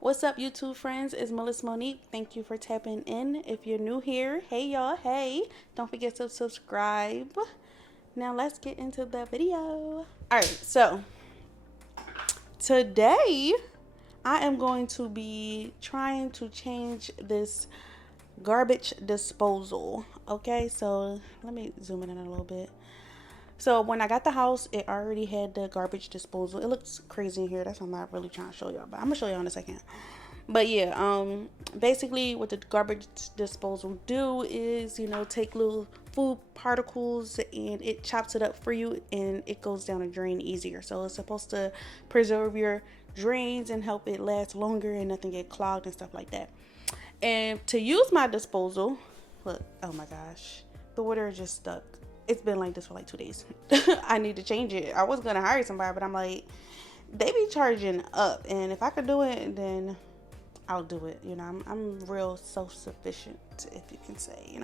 What's up, YouTube friends? It's Melissa Monique. Thank you for tapping in. If you're new here, hey y'all, hey. Don't forget to subscribe. Now let's get into the video. Alright, so today I am going to be trying to change this garbage disposal. Okay, so let me zoom in a little bit. So when I got the house, it already had the garbage disposal. It looks crazy in here. That's what I'm not really trying to show y'all, but I'm gonna show y'all in a second. But yeah, basically what the garbage disposal do is, take little food particles and it chops it up for you and it goes down a drain easier. So it's supposed to preserve your drains and help it last longer and nothing get clogged and stuff like that. And to use my disposal, look, oh my gosh, the water is just stuck. It's been like this for like 2 days. I need to change it. I was gonna hire somebody, but I'm like, they be charging up, and if I could do it, then I'll do it. I'm real self-sufficient, if you can say.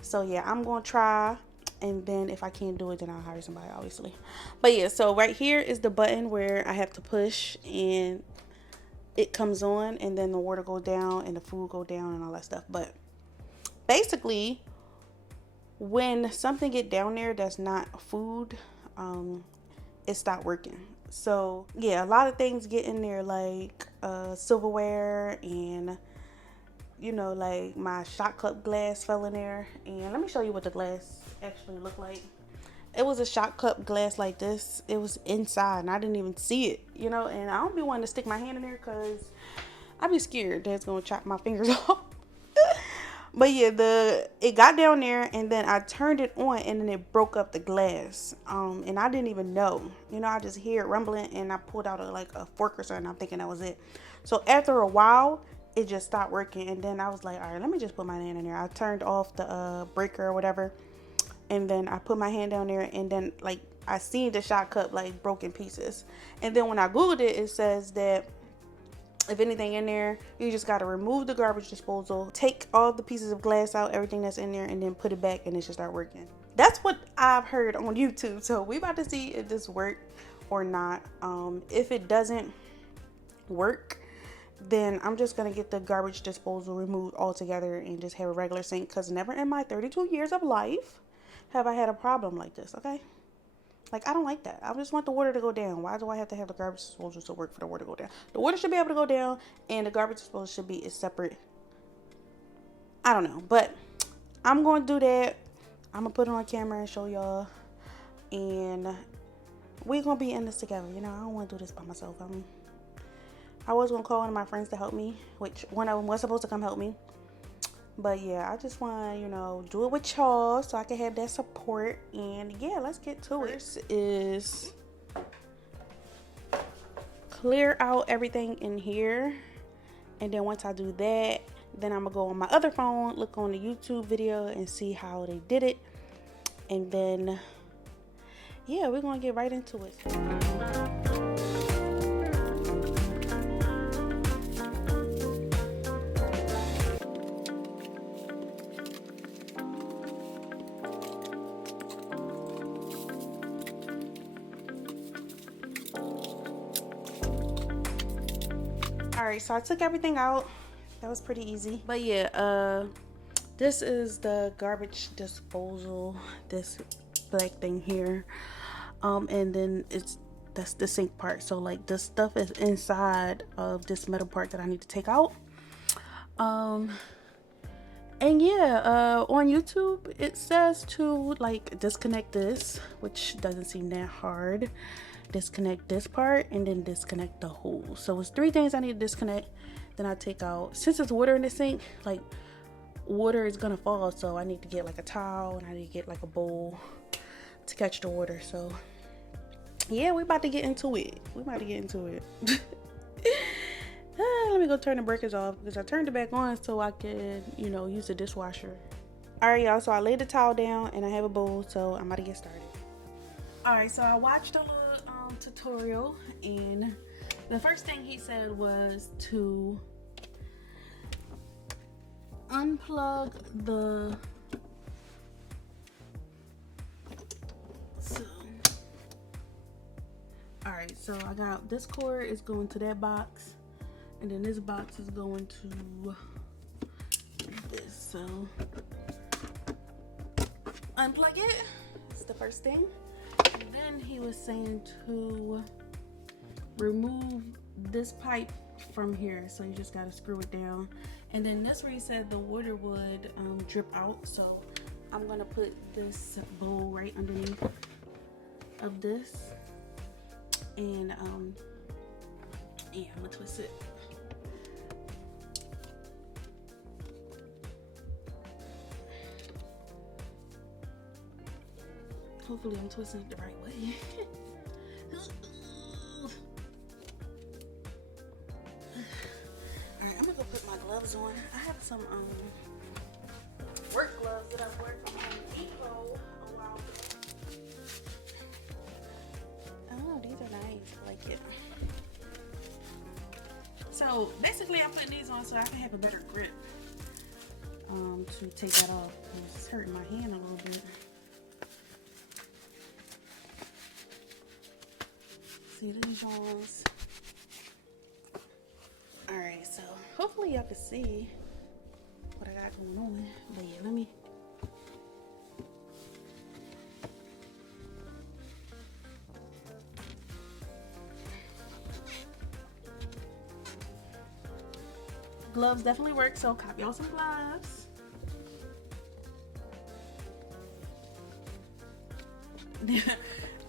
So yeah, I'm gonna try, and then if I can't do it, then I'll hire somebody, obviously. But yeah, so right here is the button where I have to push, and it comes on, and then the water goes down, and the food go down, and all that stuff. But basically, when something get down there that's not food, it stopped working. So yeah, a lot of things get in there, like silverware, and like my shot cup glass fell in there. And let me show you what the glass actually looked like. It was a shot cup glass like this. It was inside and I didn't even see it, and I don't be wanting to stick my hand in there because I be scared that it's gonna chop my fingers off. But yeah, it got down there, and then I turned it on, and then it broke up the glass. And I didn't even know. I just hear it rumbling, and I pulled out a fork or something. I'm thinking that was it. So after a while, it just stopped working, and then I was like, all right, let me just put my hand in there. I turned off the breaker or whatever, and then I put my hand down there, and then I seen the shot cup broken pieces. And then when I googled it, it says that if anything in there, you just got to remove the garbage disposal, take all the pieces of glass out, everything that's in there, and then put it back, and it should start working. That's what I've heard on YouTube. So we about to see if this works or not. If it doesn't work, then I'm just going to get the garbage disposal removed altogether and just have a regular sink, because never in my 32 years of life have I had a problem like this, okay? I don't like that. I just want the water to go down. Why do I have to have the garbage disposal to work for the water to go down? The water should be able to go down, and the garbage disposal should be separate. I don't know, but I'm going to do that. I'm going to put it on camera and show y'all, and we're going to be in this together. I don't want to do this by myself. I was going to call one of my friends to help me, which one of them was supposed to come help me. But yeah, I just want to, do it with y'all so I can have that support. And yeah, let's get to it. First is clear out everything in here. And then once I do that, then I'm going to go on my other phone, look on the YouTube video and see how they did it. And then, yeah, we're going to get right into it. Alright, so I took everything out. That was pretty easy. But yeah, this is the garbage disposal, this black thing here. And then that's the sink part. So the stuff is inside of this metal part that I need to take out. And yeah, on YouTube it says to disconnect this, which doesn't seem that hard. Disconnect this part and then disconnect the hole. So it's 3 things I need to disconnect. Then I take out, since it's water in the sink, water is gonna fall, so I need to get a towel and I need to get a bowl to catch the water. So yeah, we about to get into it. Let me go turn the breakers off, because I turned it back on so I could use the dishwasher. Alright y'all, so I laid the towel down and I have a bowl, so I'm about to get started. Alright, so I watched a little tutorial, and the first thing he said was to unplug the alright, so I got this cord is going to that box, And then this box is going to this. So unplug it. It's the first thing. And then he was saying to remove this pipe from here, so you just gotta screw it down. And then this where he said the water would drip out, so I'm gonna put this bowl right underneath of this, and yeah, I'm gonna twist it. Hopefully I'm twisting it the right way. Alright, I'm gonna go put my gloves on. I have some work gloves that I've worked from Home Depot a while ago. Oh, these are nice. I like it. So basically I'm putting these on so I can have a better grip to take that off. It's hurting my hand a little bit. See these ones. Alright, so hopefully y'all can see what I got going on. But yeah, let me. Gloves definitely work, so cop y'all some gloves.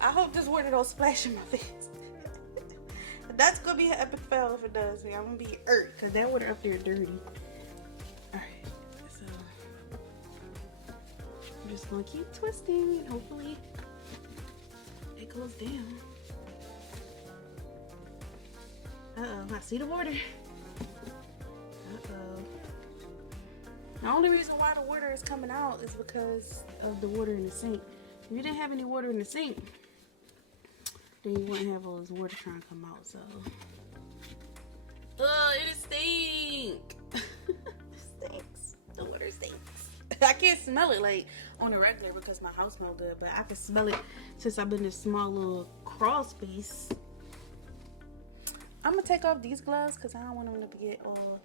I hope this water don't splash in my face. That's gonna be an epic fail if it does. I'm gonna be hurt because that water up there dirty. Alright, so I'm just gonna keep twisting and hopefully it goes down. Uh-oh, I see the water. Uh-oh. The only reason why the water is coming out is because of the water in the sink. If you didn't have any water in the sink, then you wouldn't have all this water trying to come out, so. Oh, it stink. It stinks. The water stinks. I can't smell it like on the regular because my house smells good, but I can smell it since I've been in this small little crawl space. I'm gonna take off these gloves because I don't want them to get all,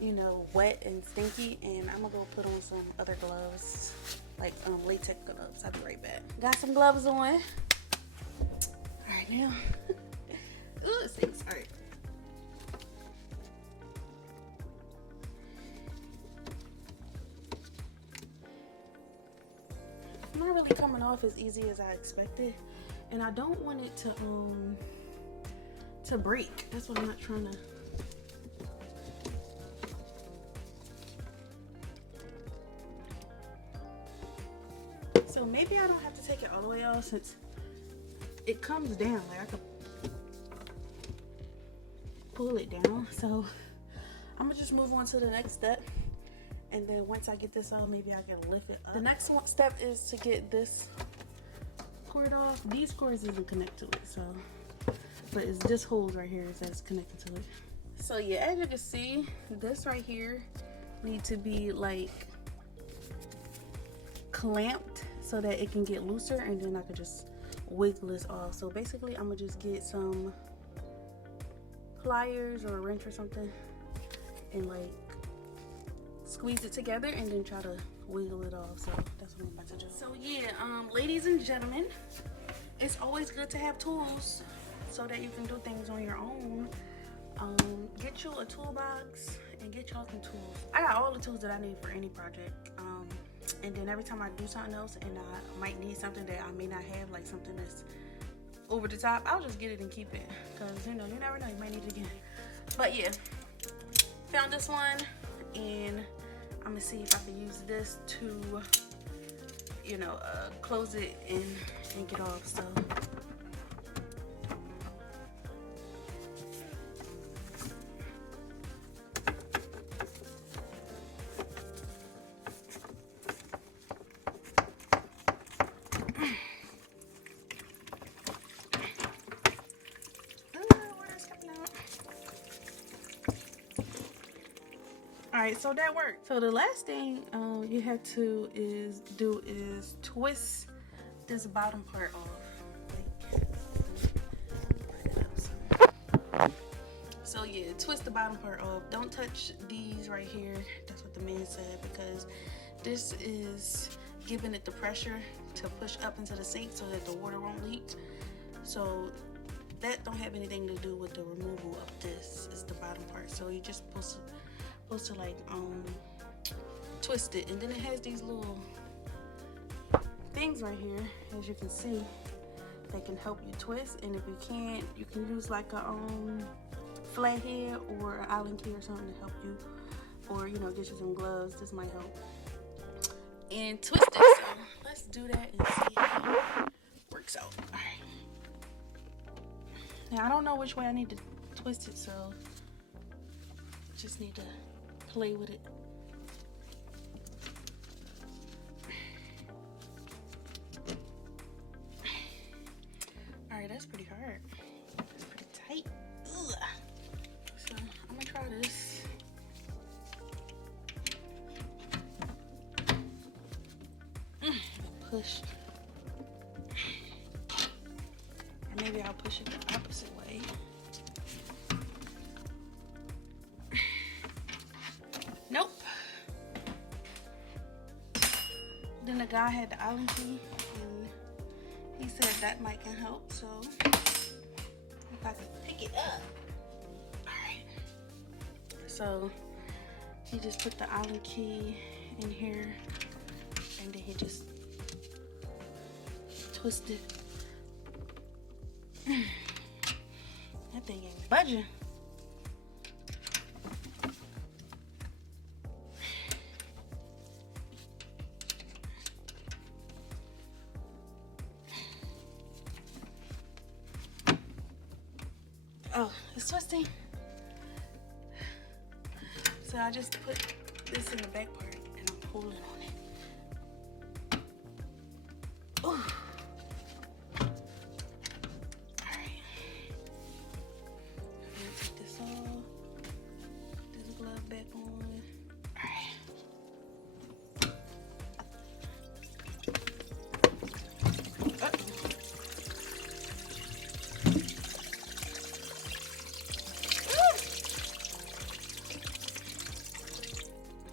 you know, wet and stinky, and I'm gonna go put on some other gloves, like latex gloves. I'll be right back. Got some gloves on. Alright, now. Ooh, it stinks. Alright. It's not really coming off as easy as I expected, and I don't want it to break. That's what I'm not trying to. So maybe I don't have to take it all the way off since it comes down. Like I could pull it down. So I'm gonna just move on to the next step, and then once I get this off, maybe I can lift it up. The next step is to get this cord off. These cords doesn't connect to it, so, but it's this hose right here that's connected to it. So yeah, as you can see, this right here need to be like clamped so that it can get looser, and then I could just wiggle this off. So basically I'm gonna just get some pliers or a wrench or something and like squeeze it together and then try to wiggle it off. So that's what I'm about to do. So yeah, ladies and gentlemen, it's always good to have tools so that you can do things on your own. Get you a toolbox and get y'all some tools. I got all the tools that I need for any project. And then every time I do something else and I might need something that I may not have, like something that's over the top, I'll just get it and keep it, because you know, you never know, you might need it again. But yeah, found this one, and I'm gonna see if I can use this to, you know, close it and get off. So alright, so that worked. So the last thing you have to do is twist this bottom part off. So yeah, twist the bottom part off. Don't touch these right here. That's what the man said, because this is giving it the pressure to push up into the sink so that the water won't leak. So that don't have anything to do with the removal of this. Is the bottom part. So you just supposed to like twist it, and then it has these little things right here, as you can see, that can help you twist. And if you can't, you can use like a flathead or an Allen key or something to help you, or you know, get you some gloves. This might help. And twist it. So let's do that and see how it works out. All right. Now I don't know which way I need to twist it, so just need to play with it. All right, that's pretty hard. It's pretty tight. Ugh. So I'm gonna try this. Push. Or maybe I'll push it the opposite way. Nope. Then the guy had the Allen key, and he said that might can help. So if I could pick it up. Alright. So he just put the Allen key in here, and then he just twisted. That thing ain't budging. Oh, it's twisting. So I just put this in the back part and I'm pulling on it. Ooh. Alright. I'm gonna take this off. This glove back on. Alright.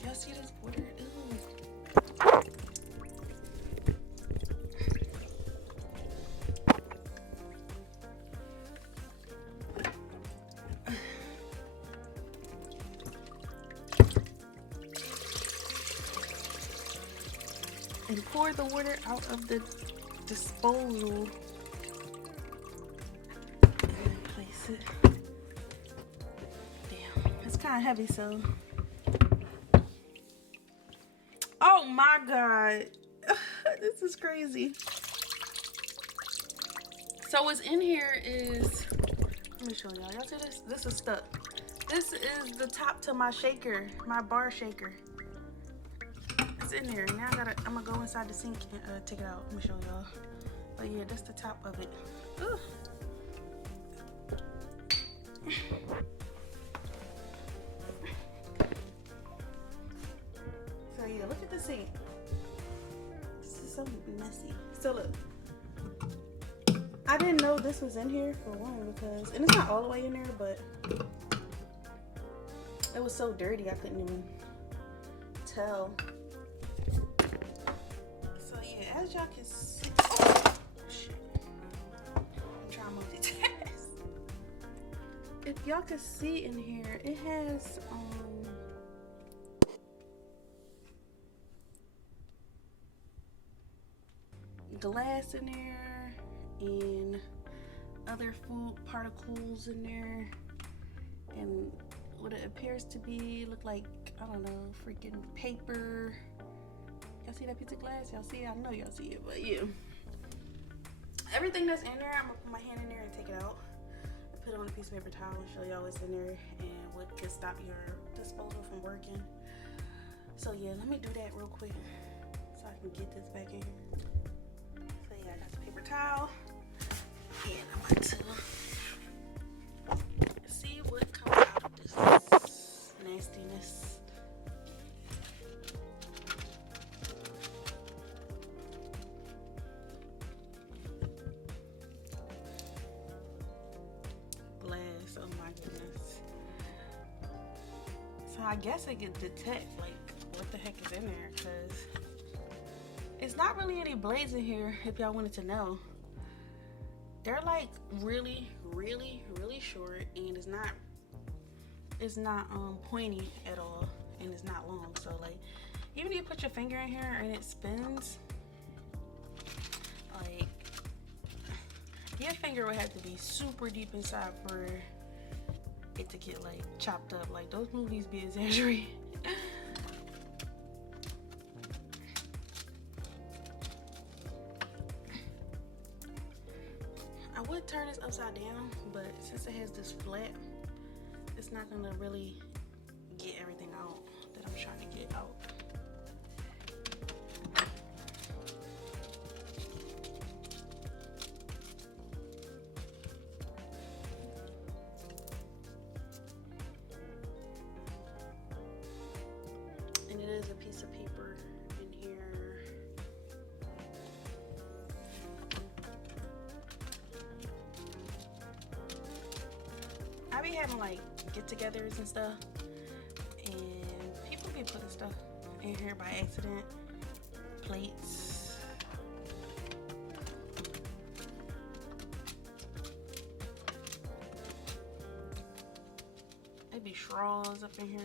Y'all see this water? And pour the water out of the disposal and then place it. Damn, it's kind of heavy, so. Oh my God, this is crazy. So what's in here is, let me show y'all. Y'all see this? This is stuck. This is the top to my shaker, my bar shaker. It's in there. Now I'm gonna go inside the sink and take it out. Let me show y'all. But yeah, that's the top of it. Ugh. So yeah, look at the sink. This is so messy. So look, I didn't know this was in here for one, because, and it's not all the way in there, but it was so dirty I couldn't even tell. So yeah, as y'all can see, oh shit, I'm trying to multitask. If y'all can see in here, it has glass in there and other food particles in there, and what it appears to be look like, I don't know, freaking paper. Y'all see that piece of glass? Y'all see it? I know y'all see it, but yeah. Everything that's in there, I'm gonna put my hand in there and take it out. Put it on a piece of paper towel and show y'all what's in there and what could stop your disposal from working. So yeah, let me do that real quick so I can get this back in here. So yeah, I got the paper towel and I'm about to see what comes out of this nastiness. Glass, oh my goodness. I guess it could detect like what the heck is in there, because it's not really any blades in here. If y'all wanted to know, they're like really short, and it's not pointy at all, and it's not long. So like, even if you put your finger in here and it spins, like your finger would have to be super deep inside for it to get like chopped up. Like, those movies be exaggerated. I would turn this upside down, but since it has this flat, it's not gonna really get everything out that I'm trying to get out. And it is a piece of paper in here. I be having like get-togethers and stuff, and people be putting stuff in here by accident. Plates. Maybe straws up in here.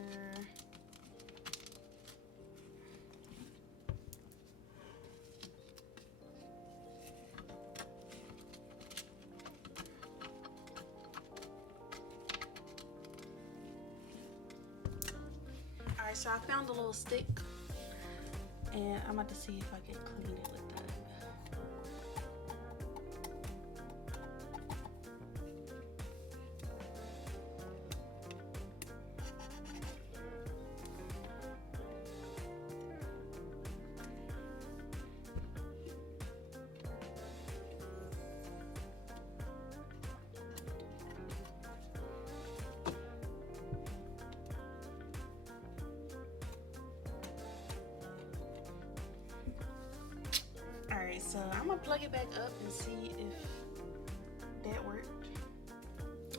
Alright, so I found a little stick, and I'm about to see if I can clean it with that. Alright, so I'm gonna plug it back up and see if that worked.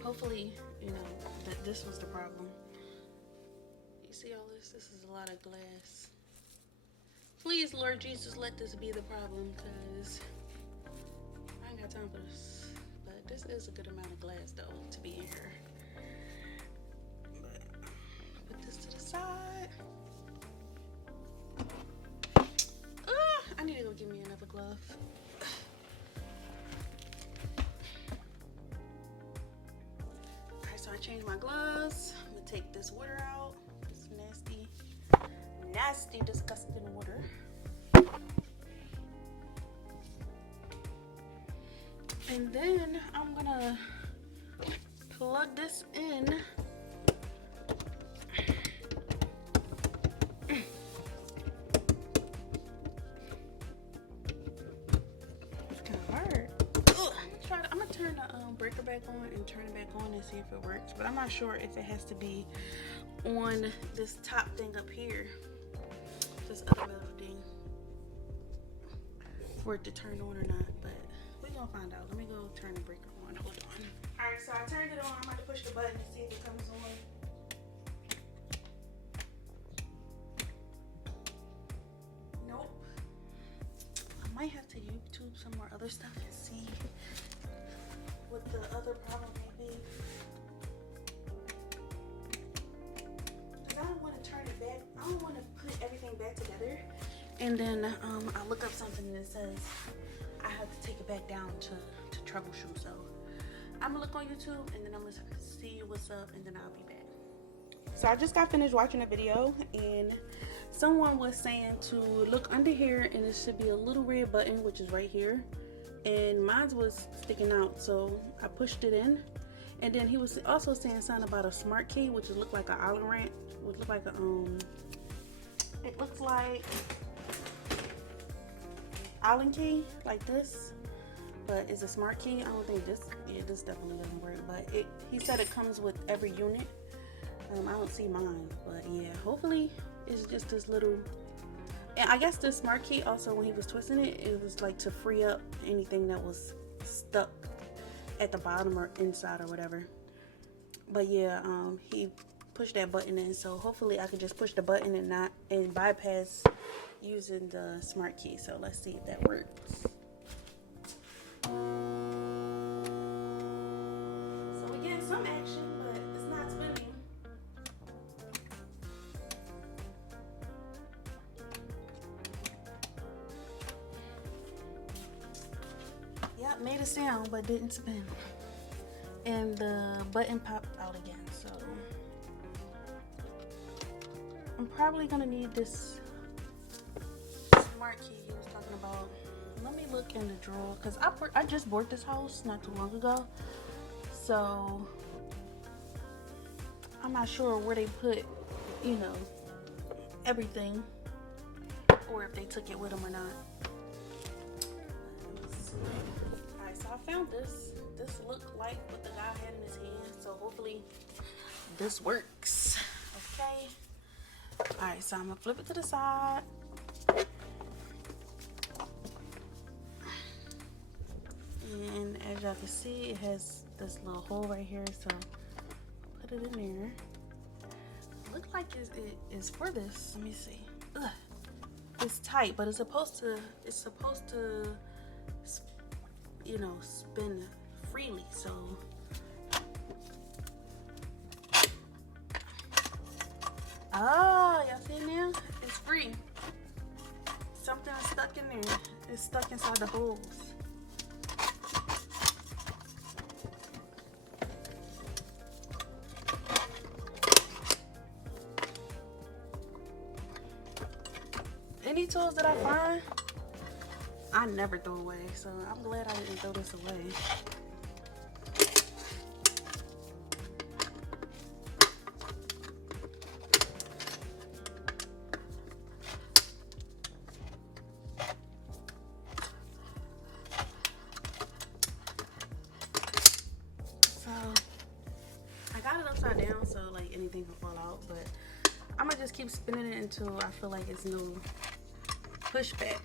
Hopefully, you know, that this was the problem. You see all this? This is a lot of glass. Please, Lord Jesus, let this be the problem, because I ain't got time for this. But this is a good amount of glass, though, to be in here. But put this to the side. I need to go get me another glove. Alright, so I changed my gloves. I'm gonna take this water out. This nasty, disgusting water. And then I'm gonna plug this in. Turn the breaker back on and turn it back on and see if it works, but I'm not sure if it has to be on this top thing up here, this other metal thing, for it to turn on or not, but we're gonna find out. Let me go turn the breaker on. Hold on. All right, so I turned it on. I'm about to push the button and see if it comes on. Nope. I might have to YouTube some more other stuff and see what the other problem may be. Because I don't want to turn it back. I don't want to put everything back together. And then I look up something that says I have to take it back down to troubleshoot. So I'm going to look on YouTube, and then I'm going to see what's up, and then I'll be back. So I just got finished watching a video, and someone was saying to look under here, and it should be a little red button, which is right here. And mine was sticking out, so I pushed it in. And then he was also saying something about a smart key, which looked like an Allen wrench, which looked like a it looks like Allen key, like this, but it's a smart key. I don't think this, yeah, this definitely doesn't work. But he said it comes with every unit. I don't see mine, but yeah, hopefully it's just this little. And I guess this smart key also, when he was twisting it, it was like to free up anything that was stuck at the bottom or inside or whatever. But yeah, he push that button in. So hopefully I can just push the button and bypass using the smart key. So let's see if that works. So we're getting some action, but it's not spinning. Yep, made a sound but didn't spin. And the button popped out again. So I'm probably gonna need this smart key he was talking about. Let me look in the drawer because I just bought this house not too long ago, so I'm not sure where they put, you know, everything, or if they took it with them or not. Alright, so I found this. This looked like what the guy had in his hand, so hopefully this works. Okay. Alright, so I'm gonna flip it to the side. And as y'all can see, it has this little hole right here, so put it in there. Looks like it is for this. Let me see. Ugh. It's tight, but it's supposed to, you know, spin freely. So oh, y'all see now? It's free. Something is stuck in there. It's stuck inside the holes. Any tools that I find, I never throw away. So I'm glad I didn't throw this away. So I got it upside down so like anything can fall out, but I'm gonna just keep spinning it until I feel like it's no pushback.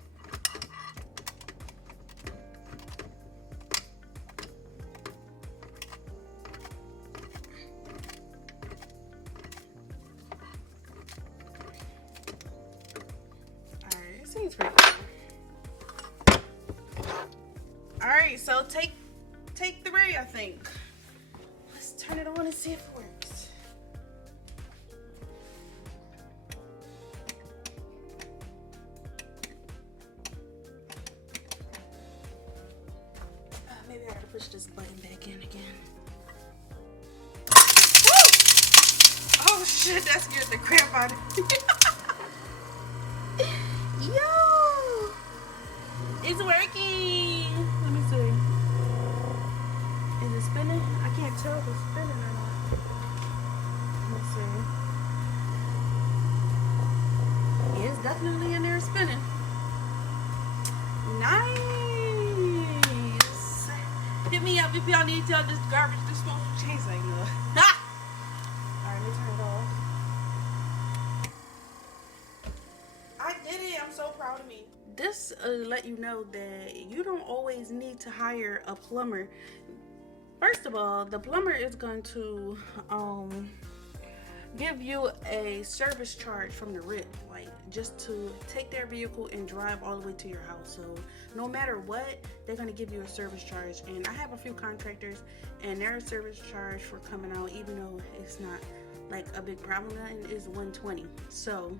Alright, it seems pretty good. Alright, so take 3, I think. Let's turn it on and see if it works. Maybe I gotta push this button back in again. Woo! Oh shit, that scared the crap out of me. Yo! It's working! Let me see. Is it spinning? I can't tell if it's spinning or not. Let me see. It's definitely in there spinning. Nice! Hit me up if y'all need to tell this garbage disposal change like no. Alright, let me turn it off. I did it. I'm so proud of me. This let you know that you don't always need to hire a plumber. First of all, the plumber is going to give you a service charge from the rip, like just to take their vehicle and drive all the way to your house. So no matter what, they're going to give you a service charge. And I have a few contractors and their service charge for coming out, even though it's not like a big problem, is $120. So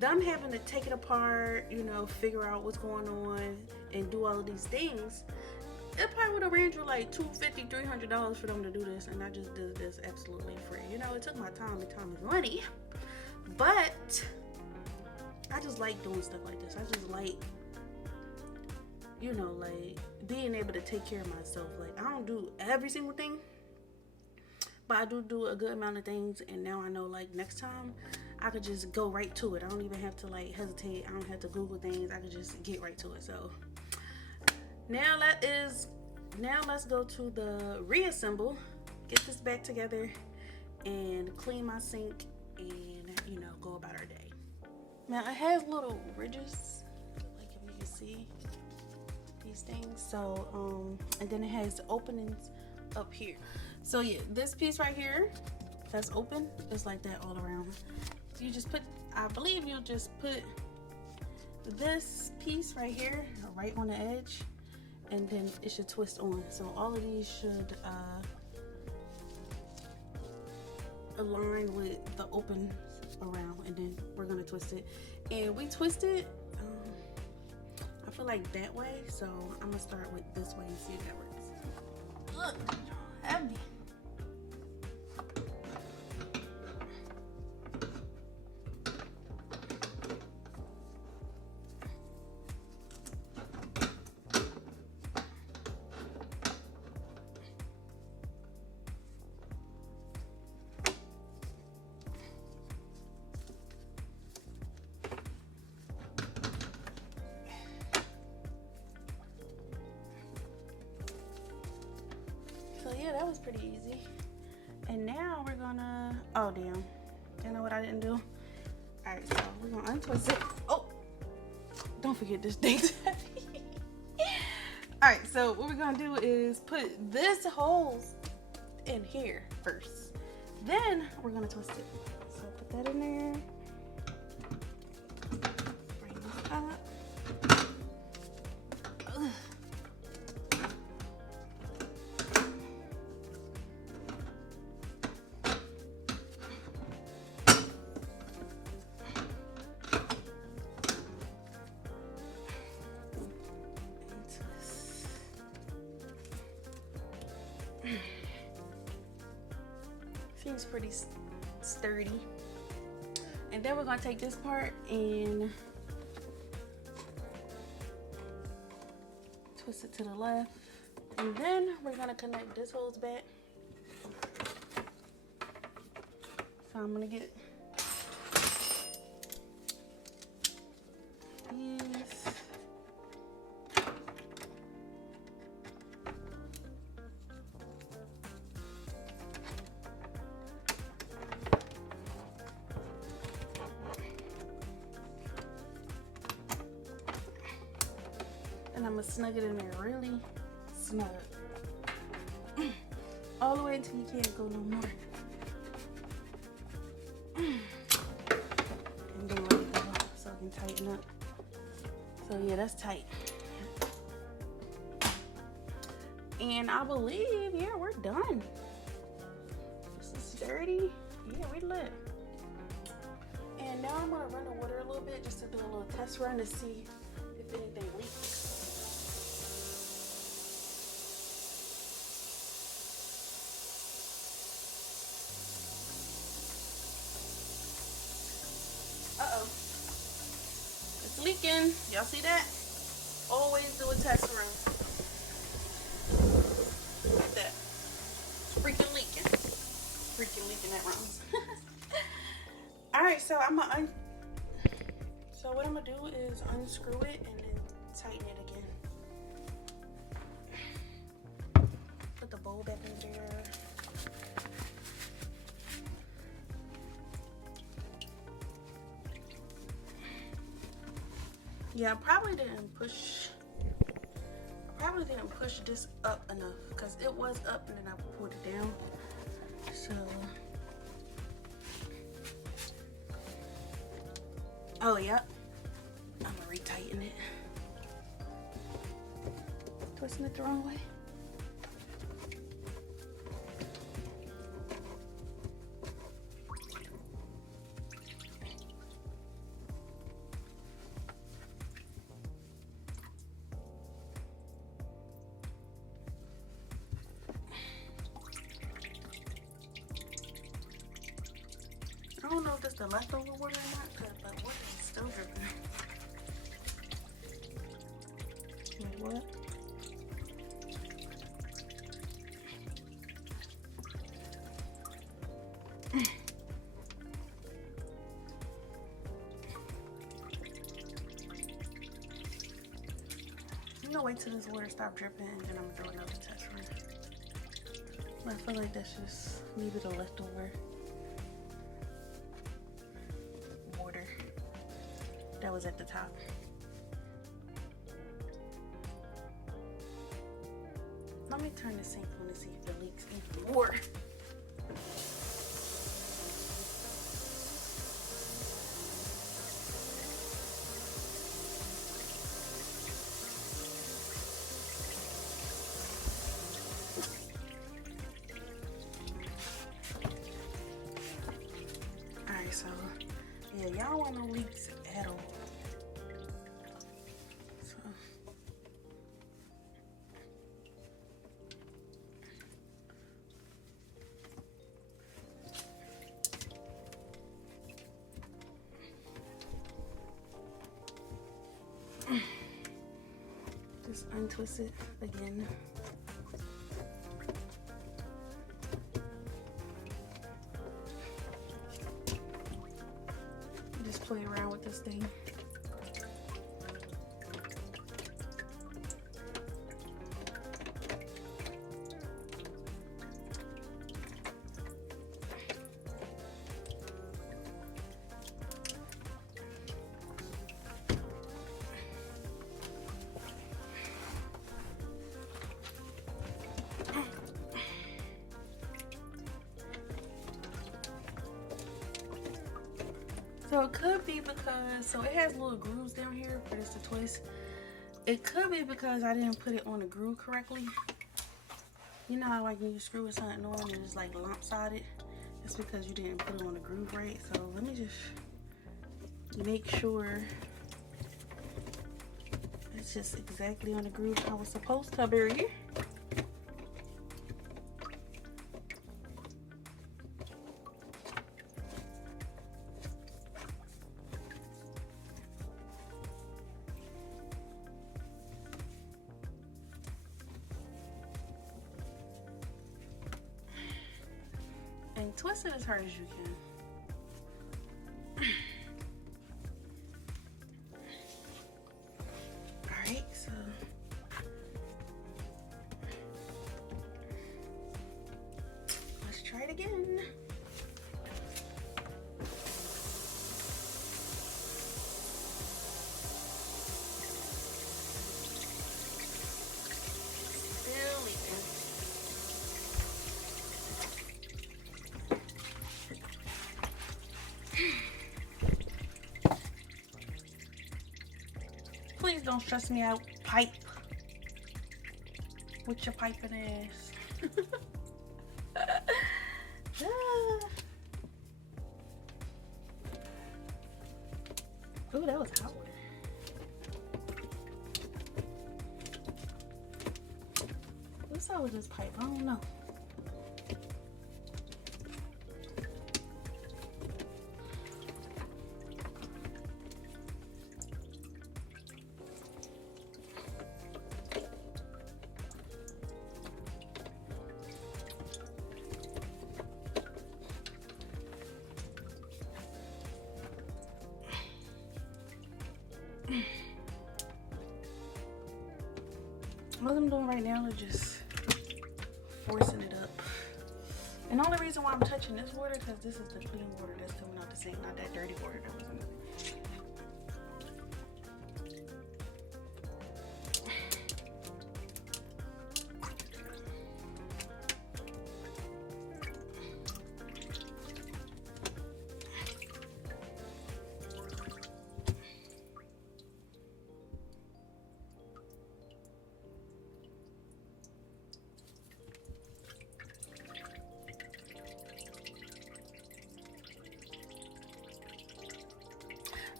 them having to take it apart, you know, figure out what's going on and do all of these things, it probably would have ran you like $250, $300 for them to do this, and I just did this absolutely free. You know, it took my time, and time is money, but I just like doing stuff like this. I just like, you know, like being able to take care of myself. Like, I don't do every single thing, but I do a good amount of things, and now I know, like, next time I could just go right to it. I don't even have to like hesitate. I don't have to Google things. I could just get right to it. So now let's go to the reassemble, get this back together, and clean my sink, and you know, go about our day. Now it has little ridges, like if you can see these things. So and then it has openings up here. So yeah, this piece right here that's open, it's like that all around. You just put, I believe you'll just put this piece right here, right on the edge, and then it should twist on. So all of these should align with the open around, and then we're gonna twist it. And we twist it, I feel like that way, so I'm gonna start with this way and see if that works. Look, heavy. So yeah, that was pretty easy. And now we're gonna, oh damn, you know what I didn't do? All right, so we're gonna untwist it. Oh, don't forget this thing's heavy. All right, so what we're gonna do is put this holes in here first. Then we're gonna twist it. So put that in there. Bring this up. Ugh. Seems pretty sturdy. And then we're gonna take this part and twist it to the left. And then we're gonna connect this hose back. So I'm gonna get these. And I'm gonna snug it in there really snug. All the way until you can't go no more. And then let it go so I can tighten up. So yeah, that's tight. And I believe, yeah, we're done. This is sturdy. Yeah, we lit. And now I'm gonna run the water a little bit just to do a little test run to see if anything leaks. Uh-oh. It's leaking. Y'all see that? Always do a test run. Like that. It's freaking leaking. Freaking leaking that wrong. Alright, so so what I'm gonna do is unscrew it and then tighten it again. Put the bowl back in there. Yeah, I probably didn't push this up enough because it was up and then I pulled it down. So, oh yep, I'm gonna retighten it. Twisting it the wrong way. I don't know if that's the leftover water or not, because the water is still dripping. Like what? I'm gonna wait till this water stops dripping and then I'm gonna do another test run. I feel like that's just maybe the leftover water that was at the top. Let me turn the sink on to see if it leaks even more. Yeah, y'all don't want no leaks at all. So. Just untwist it again. Just play around with this thing. So it could be because, so it has little grooves down here for this to twist. It could be because I didn't put it on the groove correctly. You know how like when you screw something on and it's like lopsided? It's because you didn't put it on the groove right. So let me just make sure it's just exactly on the groove I was supposed to be. And twist it as hard as you can. Alright, so let's try it again. Still leaking. Please don't stress me out, pipe. With your piping ass. Ooh, that was hot. What's up with this pipe? I don't know. What I'm doing right now is just forcing it up. And the only reason why I'm touching this water because this is the clean water that's coming out the sink, not that dirty water that was in it.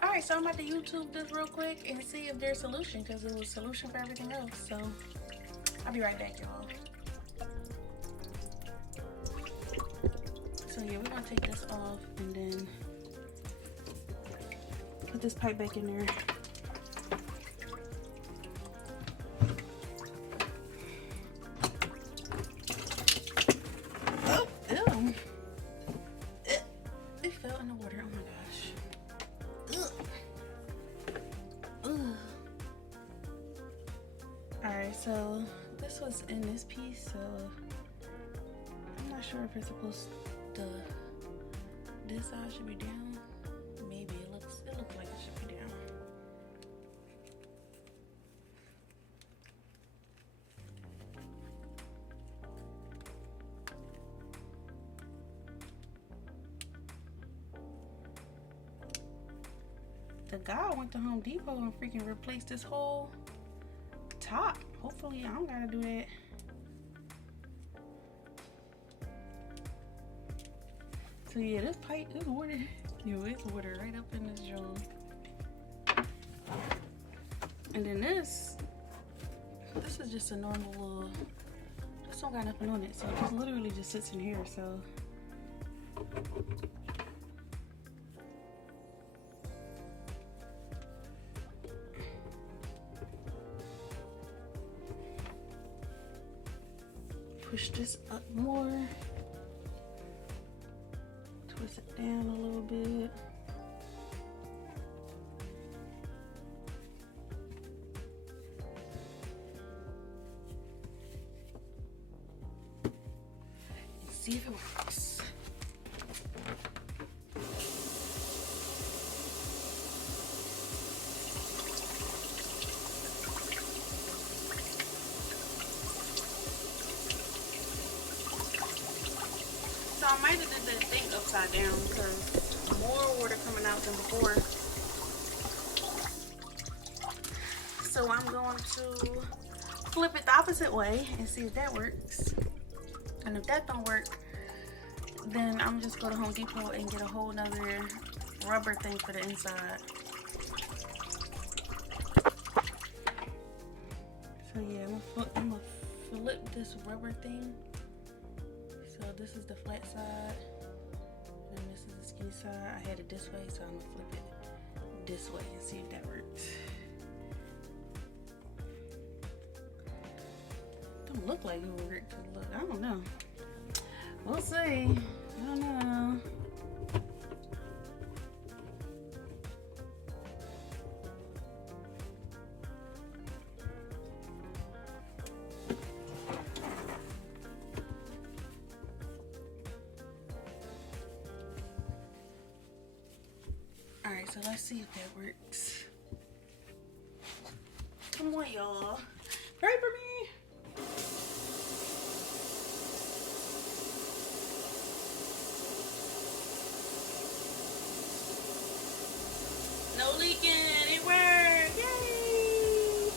Alright, so I'm about to YouTube this real quick and see if there's a solution because it was a solution for everything else. So I'll be right back, y'all. So yeah, we're gonna take this off and then put this pipe back in there. Oh, ew. It fell in the water. Oh my gosh. Alright, so this was in this piece, so I'm not sure if it's supposed to, this side should be down. Maybe it looks like it should be down. The guy went to Home Depot and freaking replaced this whole top. Hopefully I don't gotta do that. So yeah, this pipe, this water Yo, it's water right up in this joint. And then this is just a normal little, this don't got nothing on it, so it literally just sits in here, so. Push this up more. Twist it down a little bit. And see if it works. So I might have did the thing upside down because more water coming out than before. So I'm going to flip it the opposite way and see if that works. And if that don't work, then I'm just go to Home Depot and get a whole nother rubber thing for the inside. So yeah, I'm gonna flip this rubber thing. So this is the flat side, and this is the skinny side. I had it this way, so I'm gonna flip it this way and see if that works. Don't look like it will work, cause look, I don't know. We'll see. I don't know. Alright, so let's see if that works. Come on, y'all. Pray for me. No leaking. It worked. Yay!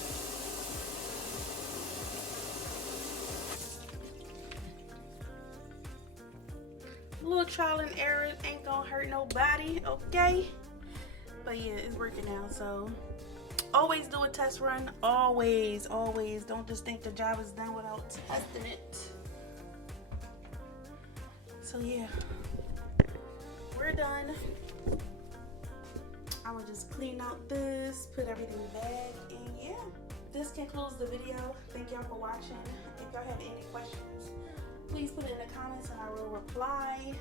A little trial and error ain't gonna hurt nobody, okay? But yeah, it's working now, so always do a test run. Always. Don't just think the job is done without testing it. So yeah, we're done. I will just clean out this, put everything back, and yeah, this concludes the video. Thank y'all for watching. If y'all have any questions, please put it in the comments and I will reply.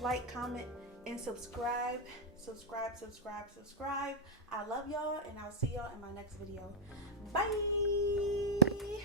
Like, comment, and subscribe. Subscribe. I love y'all, and I'll see y'all in my next video. Bye.